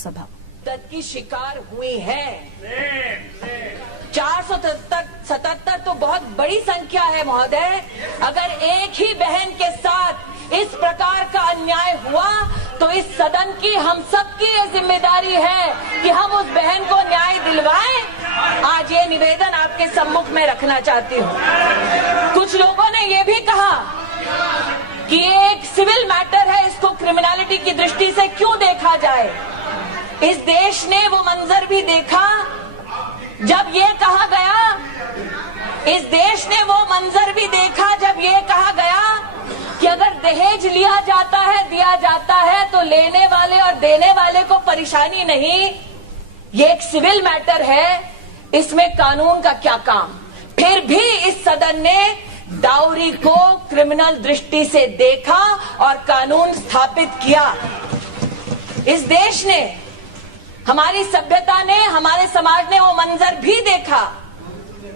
लोकसभा। की शिकार हुई है। 477 तो बहुत बड़ी संख्या है महोदय। अगर एक ही बहन के साथ इस प्रकार का अन्याय हुआ तो इस सदन की हम सबकी ये जिम्मेदारी है कि हम उस बहन को न्याय दिलवाएं। आज ये निवेदन आपके सम्मुख में रखना चाहती हूँ। कुछ लोगों ने ये भी कहा कि ये एक सिविल मैटर है, इसको क्रिमिनलिटी की दृष्टि से क्यों देखा जाए। इस देश ने वो मंजर भी देखा जब ये कहा गया, इस देश ने वो मंजर भी देखा जब ये कहा गया कि अगर दहेज लिया जाता है, दिया जाता है तो लेने वाले और देने वाले को परेशानी नहीं, ये एक सिविल मैटर है, इसमें कानून का क्या काम। फिर भी इस सदन ने डाउरी को क्रिमिनल दृष्टि से देखा और कानून स्थापित किया। इस देश ने, हमारी सभ्यता ने, हमारे समाज ने वो मंजर भी देखा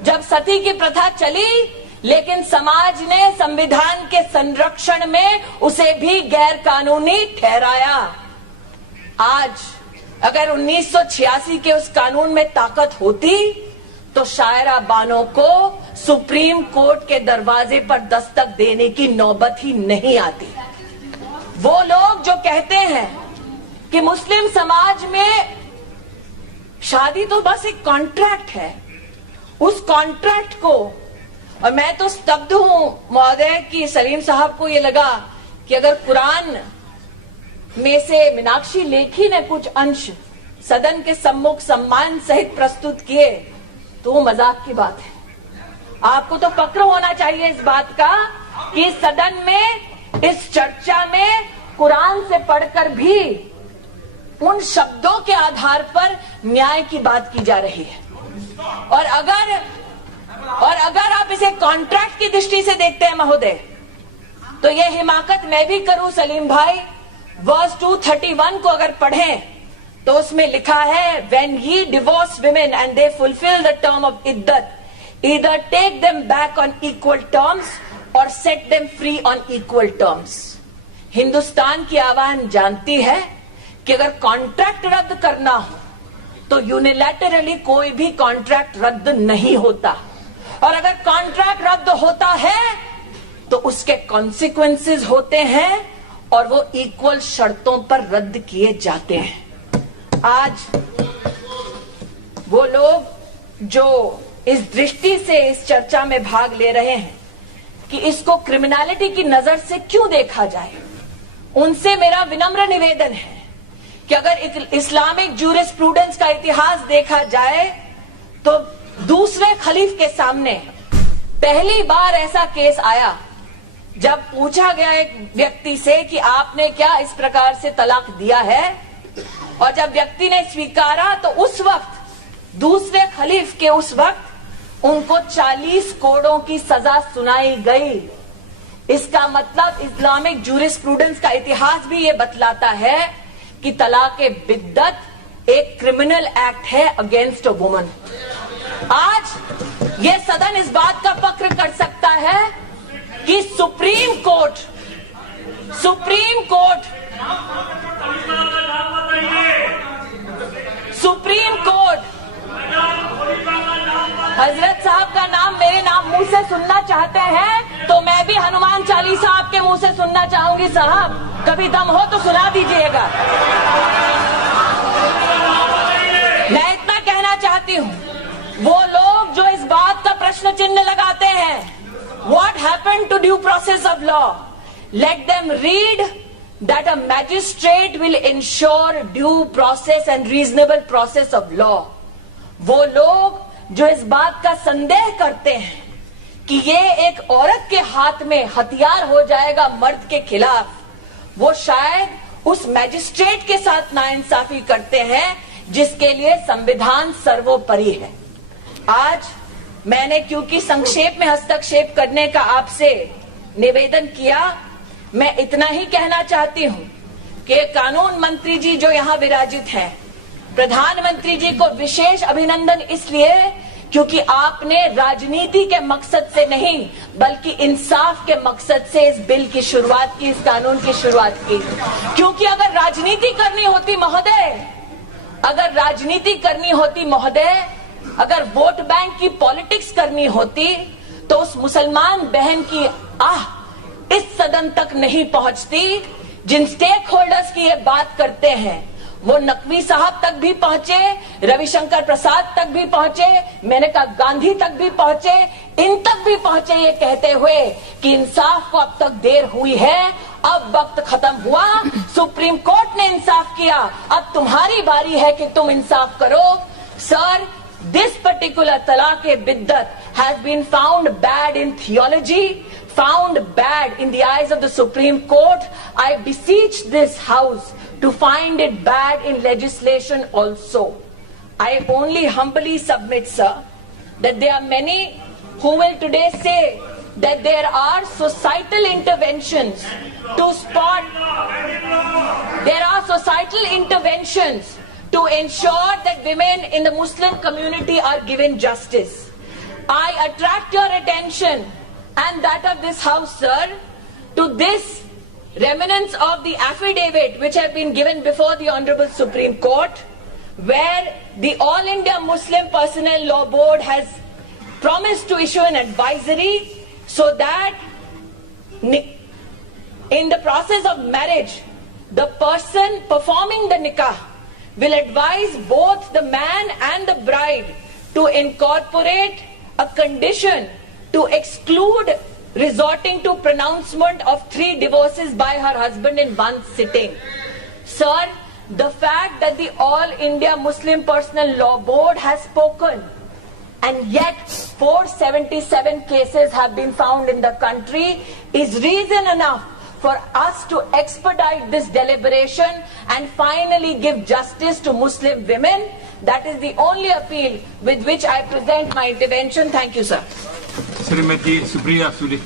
जब सती की प्रथा चली, लेकिन समाज ने संविधान के संरक्षण में उसे भी गैर कानूनी ठहराया। आज अगर 1986 के उस कानून में ताकत होती तो शायरा बानो को सुप्रीम कोर्ट के दरवाजे पर दस्तक देने की नौबत ही नहीं आती। वो लोग जो कहते हैं कि मुस्लिम समाज में शादी तो बस एक कॉन्ट्रैक्ट है, उस कॉन्ट्रैक्ट को, और मैं तो स्तब्ध हूं महोदय कि सलीम साहब को ये लगा कि अगर कुरान में से मीनाक्षी लेखी ने कुछ अंश सदन के सम्मुख सम्मान सहित प्रस्तुत किए तो वो मजाक की बात है। आपको तो फक्र होना चाहिए इस बात का कि सदन में, इस चर्चा में कुरान से पढ़कर भी उन शब्दों के आधार पर न्याय की बात की जा रही है। और अगर आप इसे कॉन्ट्रैक्ट की दृष्टि से देखते हैं महोदय, तो ये हिमाकत मैं भी करूं सलीम भाई, वर्स 231 को अगर पढ़ें तो उसमें लिखा है, when ye divorce women and they fulfill the term of iddat, either take them back on equal terms or set them free on equal terms। Hindustan की आवाम जानती है कि अगर कॉन्ट्रैक्ट रद्द करना हो तो यूनिलैटरली कोई भी कॉन्ट्रैक्ट रद्द नहीं होता, और अगर कॉन्ट्रैक्ट रद्द होता है तो उसके कॉन्सिक्वेंसेस होते हैं और वो इक्वल शर्तों पर रद्द किए जाते हैं। आज वो लोग जो इस दृष्टि से इस चर्चा में भाग ले रहे हैं कि इसको क्रिमिनलिटी की नजर से क्यों देखा जाए, उनसे मेरा विनम्र निवेदन है कि अगर इस्लामिक जूरिस्प्रूडेंस का इतिहास देखा जाए तो दूसरे खलीफ के सामने पहली बार ऐसा केस आया जब पूछा गया एक व्यक्ति से कि आपने क्या इस प्रकार से तलाक दिया है, और जब व्यक्ति ने स्वीकारा तो उस वक्त दूसरे खलीफ के उस वक्त उनको 40 कोड़ों की सजा सुनाई गई। इसका मतलब इस्लामिक जूरिस्प्रूडेंस का इतिहास भी ये बतलाता है कि तलाक़े बिद्दत एक क्रिमिनल एक्ट है अगेंस्ट अ वुमन। आज ये सदन इस बात का फक्र कर सकता है कि सुप्रीम कोर्ट हजरत साहब का नाम मेरे नाम मुंह से सुनना चाहते हैं तो मैं भी हनुमान चालीसा आपके मुंह से सुनना चाहूंगी साहब, कभी दम हो तो सुना दीजिएगा। मैं इतना कहना चाहती हूँ, वो लोग जो इस बात का प्रश्न चिन्ह लगाते हैं, what happened to due process of law, let them read that a magistrate will ensure due process and reasonable process of law। वो लोग जो इस बात का संदेह करते हैं कि ये एक औरत के हाथ में हथियार हो जाएगा मर्द के खिलाफ, वो शायद उस मैजिस्ट्रेट के साथ नाइंसाफी करते हैं जिसके लिए संविधान सर्वोपरि है। आज मैंने क्योंकि संक्षेप में हस्तक्षेप करने का आपसे निवेदन किया, मैं इतना ही कहना चाहती हूं कि कानून मंत्री जी जो यहां विराजित हैं, प्रधानमंत्री जी को विशेष अभिनंदन इसलिए क्योंकि आपने राजनीति के मकसद से नहीं बल्कि इंसाफ के मकसद से इस बिल की शुरुआत की, इस कानून की शुरुआत की। क्योंकि अगर राजनीति करनी होती महोदय अगर राजनीति करनी होती महोदय, अगर वोट बैंक की पॉलिटिक्स करनी होती, तो उस मुसलमान बहन की आह इस सदन तक नहीं पहुंचती। जिन स्टेक होल्डर्स की ये बात करते हैं, वो नकवी साहब तक भी पहुंचे, रविशंकर प्रसाद तक भी पहुंचे, मेनका गांधी तक भी पहुंचे, इन तक भी पहुंचे ये कहते हुए कि इंसाफ को अब तक देर हुई है, अब वक्त खत्म हुआ, सुप्रीम कोर्ट ने इंसाफ किया, अब तुम्हारी बारी है कि तुम इंसाफ करो। Sir, this particular talaq-e-biddat has been found bad in theology, found bad in the eyes of the Supreme Court. I beseech this House to find it bad in legislation also. I only humbly submit, sir, that there are many who will today say that there are societal interventions to spot, there are societal interventions to ensure that women in the Muslim community are given justice. I attract your attention and that of this House, sir, to this remnants of the affidavit which have been given before the Honorable Supreme Court, where the All India Muslim Personnel Law Board has promised to issue an advisory so that in the process of marriage, the person performing the nikah will advise both the man and the bride to incorporate a condition to exclude resorting to pronouncement of 3 divorces by her husband in one sitting. Sir, the fact that the All India Muslim Personal Law Board has spoken and yet 477 cases have been found in the country is reason enough for us to expedite this deliberation and finally give justice to Muslim women. That is the only appeal with which I present my intervention. Thank you, sir. Srimati Supriya Suli.